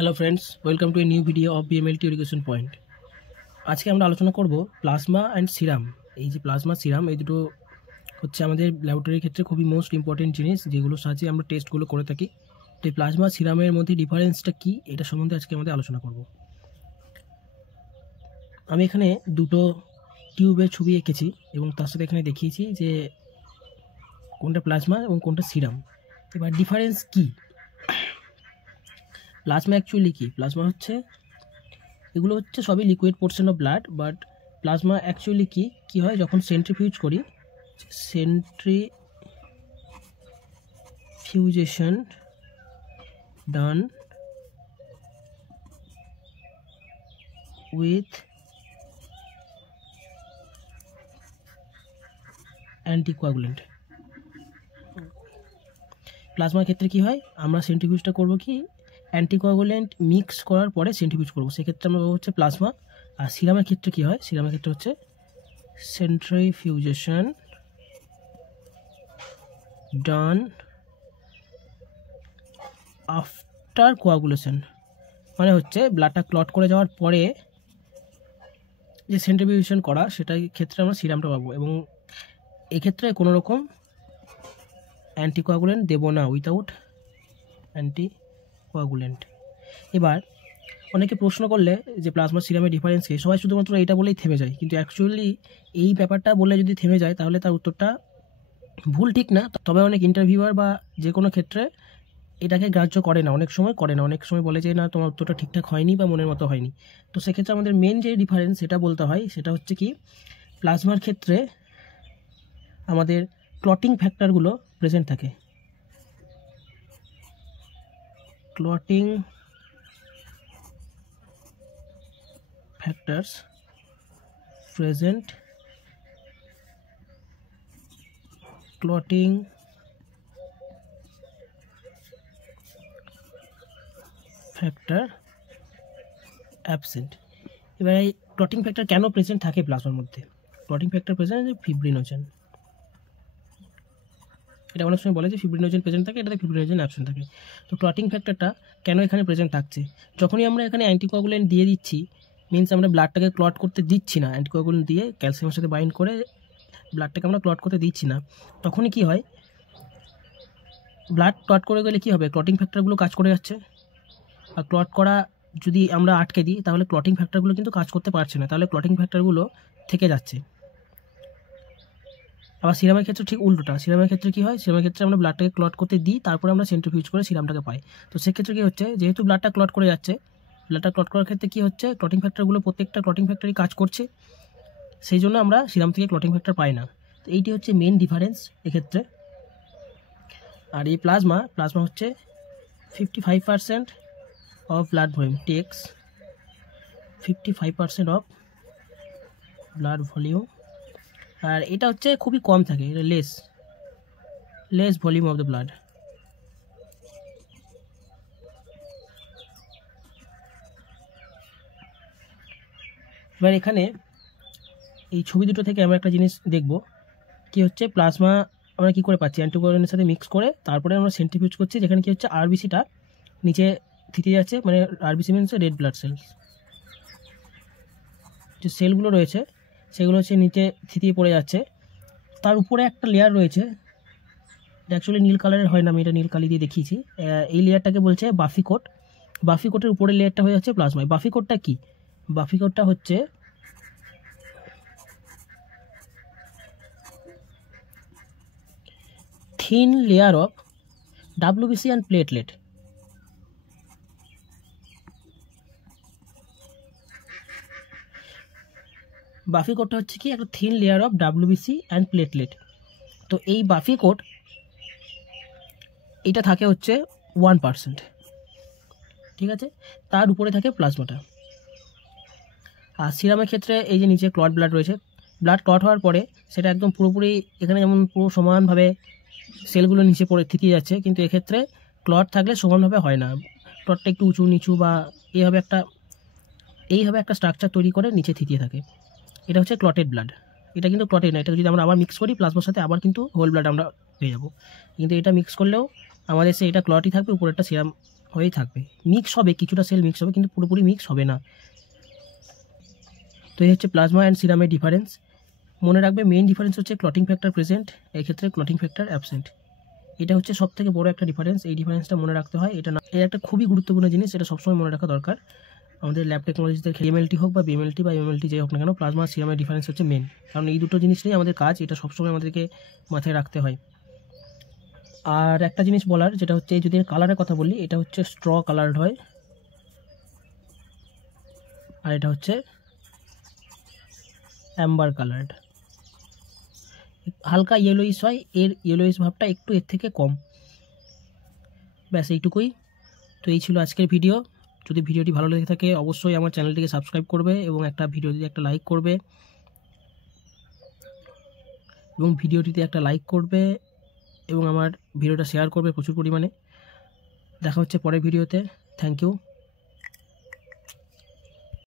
Hello friends, welcome to a new video of BMLT education point. আজকে আমরা আলোচনা করব প্লাজমা অ্যান্ড সিরাম। এই যে প্লাজমা সিরাম, এই দুটো হচ্ছে আমাদের ল্যাবরেটরির ক্ষেত্রে খুবই মোস্ট ইম্পর্টেন্ট জিনিস, যেগুলোর সাহায্যে আমরা টেস্টগুলো করে থাকি। তো এই প্লাজমা সিরামের মধ্যে ডিফারেন্সটা কী, এটা সম্বন্ধে আজকে আমাদের আলোচনা করব। আমি এখানে দুটো টিউবের ছবি এঁকেছি এবং তার সাথে এখানে দেখিয়েছি যে কোনটা প্লাজমা এবং কোনটা সিরাম। এবার ডিফারেন্স কী? প্লাজমা অ্যাকচুয়ালি কী? প্লাজমা হচ্ছে, এগুলো হচ্ছে সবই liquid portion of blood, but plasma actually কী হয় যখন সেন্ট্রিফিউজ করি, সেন্ট্রিফিউজেশন ডান উইথ অ্যান্টিকোয়াগুলেন্ট। প্লাজমার ক্ষেত্রে কী হয়, আমরা সেন্ট্রিফিউজটা করবো কি অ্যান্টিকোয়াগুলেন্ট মিক্স করার পরে সেন্ট্রিফিউজ করবো, সেক্ষেত্রে আমরা হচ্ছে প্লাজমা। আর সিরামের ক্ষেত্রে কী হয়, সিরামের ক্ষেত্রে হচ্ছে সেন্ট্রিফিউজেশন ডান আফটার কোয়াগুলেশন, মানে হচ্ছে ব্লাডটা ক্লট করে যাওয়ার পরে যে সেন্ট্রিফিউজেশন করা, সেটার ক্ষেত্রে আমরা সিরামটা পাবো। এবং এক্ষেত্রে কোনো রকম অ্যান্টিকোয়াগুলেন্ট দেবো না, উইথাউট অ্যান্টিকোয়াগুলেন্ট। এবার অনেকে প্রশ্ন করলে যে প্লাজমা সিরামের ডিফারেন্স কী, সবাই শুধুমাত্র এটা বলেই থেমে যায়, কিন্তু অ্যাকচুয়ালি এই ব্যাপারটা বলে যদি থেমে যায় তাহলে তার উত্তরটা ভুল, ঠিক না। তবে অনেক ইন্টারভিউয়ার বা যে কোনো ক্ষেত্রে এটাকে গ্রাহ্য করে না, অনেক সময় করে না, অনেক সময় বলে যে না, তোমার উত্তরটা ঠিকঠাক হয়নি বা মনের মতো হয়নি। তো সেক্ষেত্রে আমাদের মেন যে ডিফারেন্স সেটা বলতে হয়, সেটা হচ্ছে কি প্লাজমার ক্ষেত্রে আমাদের ক্লটিং ফ্যাক্টরগুলো প্রেজেন্ট থাকে। Clotting factors present, clotting factor absent. এবার এই ক্লটিং ফ্যাক্টর কেন প্রেজেন্ট থাকে প্লাজমার মধ্যে? ক্লটিং ফ্যাক্টর প্রেজেন্ট ফিব্রিনোজেন, এটা অনেক সময় বলে যে ফিব্রিনোজেন প্রেজেন্ট থাকে, এটাতে ফিব্রিনোজেন অ্যাবসেন্ট থাকে। তো ক্লটিং ফ্যাক্টরটা কেন এখানে প্রেজেন্ট থাকছে? যখনই আমরা এখানে অ্যান্টিকোয়াগুলেন্ট দিয়ে দিচ্ছি, মিনস আমরা ব্লাডটাকে ক্লট করতে দিচ্ছি না, অ্যান্টিকোয়াগুলেন্ট দিয়ে ক্যালসিয়ামের সাথে বাইন্ড করে ব্লাডটাকে আমরা ক্লট করতে দিচ্ছি না, তখনই কী হয়, ব্লাড ক্লট করে গেলে কী হবে, ক্লটিং ফ্যাক্টরগুলো কাজ করে যাচ্ছে। আর ক্লট করা যদি আমরা আটকে দিই তাহলে ক্লটিং ফ্যাক্টরগুলো কিন্তু কাজ করতে পারছে না, তাহলে ক্লটিং ফ্যাক্টরগুলো থেকে যাচ্ছে। আবার সিরামের ক্ষেত্রে ঠিক উল্টোটা, সিরামের ক্ষেত্রে কী হয়, সিরামের ক্ষেত্রে আমরা ব্লাডটাকে ক্লট করতে দিই, তারপরে আমরা সেন্ট্রিফিউজ করে সিরামটাকে পাই। তো সেক্ষেত্রে কী হচ্ছে, যেহেতু ব্লাডটা ক্লট করে যাচ্ছে, ব্লাডটা ক্লট করার ক্ষেত্রে কী হচ্ছে, ক্লটিং ফ্যাক্টরগুলো প্রত্যেকটা ক্লটিং ফ্যাক্টরই কাজ করছে, সেই জন্য আমরা সিরাম থেকে ক্লটিং ফ্যাক্টর পাই না। তো এইটি হচ্ছে মেন ডিফারেন্স এক্ষেত্রে। আর এই প্লাজমা হচ্ছে 55% of blood volume, takes 55% of blood volume, আর এটা হচ্ছে খুবই কম থাকে, এটা less volume of the blood. এবার এখানে এই ছবি দুটো থেকে আমরা একটা জিনিস দেখব, কি হচ্ছে প্লাজমা আমরা কী করে পাচ্ছি, অ্যান্টিকোয়াগুলেন্টের সাথে মিক্স করে তারপরে আমরা সেন্ট্রিফিউজ করছি, যেখানে কী হচ্ছে আরবিসিটা নিচে থিতে যাচ্ছে, মানে RBC means red blood cells, যে সেলগুলো রয়েছে সেগুলো হচ্ছে নিচে থিতিয়ে পড়ে যাচ্ছে। তার উপরে একটা লেয়ার রয়েছে, এটা অ্যাকচুয়ালি নীল কালারের হয় না, আমি এটা নীল কালি দিয়ে দেখিয়েছি। এই লেয়ারটাকে বলছে বাফি কোট। বাফি কোটের উপরের লেয়ারটা হয়ে যাচ্ছে প্লাজমায়। বাফি কোটটা কি? বাফি কোটটা হচ্ছে thin layer of WBC and platelet. Buffy কোটটা হচ্ছে কি একটা thin layer of WBC and platelet. তো এই বাফি কোট এটা থাকে হচ্ছে 1%, ঠিক আছে, তার উপরে থাকে প্লাজমাটা। আর সিরামের ক্ষেত্রে এই যে নিচে ক্লট ব্লাড রয়েছে, ব্লাড ক্লট হওয়ার পরে সেটা একদম পুরোপুরি এখানে যেমন পুরো সমানভাবে সেলগুলো নিচে পড়ে থিতিয়ে যাচ্ছে, কিন্তু এক্ষেত্রে ক্লট থাকলে সমানভাবে হয় না, ক্লটটা একটু উঁচু নিচু বা এইভাবে একটা স্ট্রাকচার তৈরি করে নিচে থিতিয়ে থাকে। এটা হচ্ছে ক্লটেড ব্লাড। এটা কিন্তু ক্লটেড না, এটা যদি আমরা আবার মিক্স করি প্লাজমার সাথে, আবার কিন্তু হোল ব্লাড আমরা পেয়ে যাবো। কিন্তু এটা মিক্স করলেও আমাদের এটা ক্লটই থাকবে, উপরেরটা সিরাম হয়েই থাকবে, মিক্স হবে, কিছুটা সেল মিক্স হবে কিন্তু পুরোপুরি মিক্স হবে না। তো এই হচ্ছে প্লাজমা অ্যান্ড সিরামের ডিফারেন্স। মনে রাখবে মেইন ডিফারেন্স হচ্ছে ক্লটিং ফ্যাক্টর প্রেজেন্ট, এই ক্ষেত্রে ক্লটিং ফ্যাক্টর অ্যাবসেন্ট। এটা হচ্ছে সব থেকে বড় একটা ডিফারেন্স, এই ডিফারেন্সটা মনে রাখতে হয়। এটা না, এটা একটা খুবই গুরুত্বপূর্ণ জিনিস, এটা সবসময় মনে রাখা দরকার। আমাদের ল্যাব টেকনোলজিতে এমএলটি হোক বা বিএমএলটি বা এমএলটি যাই হোক না কেন, প্লাজমা সিরামের ডিফারেন্স হচ্ছে মেন, কারণ এই দুটো জিনিস নিয়ে আমাদের কাজ, এটা সবসময় আমাদেরকে মাথায় রাখতে হয়। আর একটা জিনিস বলার, যেটা হচ্ছে যদি কালারের কথা বলি, এটা হচ্ছে স্ট্র কালার্ড হয়, আর এটা হচ্ছে অ্যাম্বার কালার্ড, হালকা ইয়েলোইশ হয়, এর ইয়েলোইশ ভাবটা একটু এর থেকে কম। ব্যাস এইটুকুই। তো এই ছিল আজকের ভিডিও। যদি ভিডিওটি ভালো লেগে থাকে অবশ্যই আমার চ্যানেলটিকে সাবস্ক্রাইব করবে এবং একটা ভিডিওটিতে একটা লাইক করবে এবং আমার ভিডিওটা শেয়ার করবে প্রচুর পরিমাণে। দেখা হচ্ছে পরের ভিডিওতে। Thank you.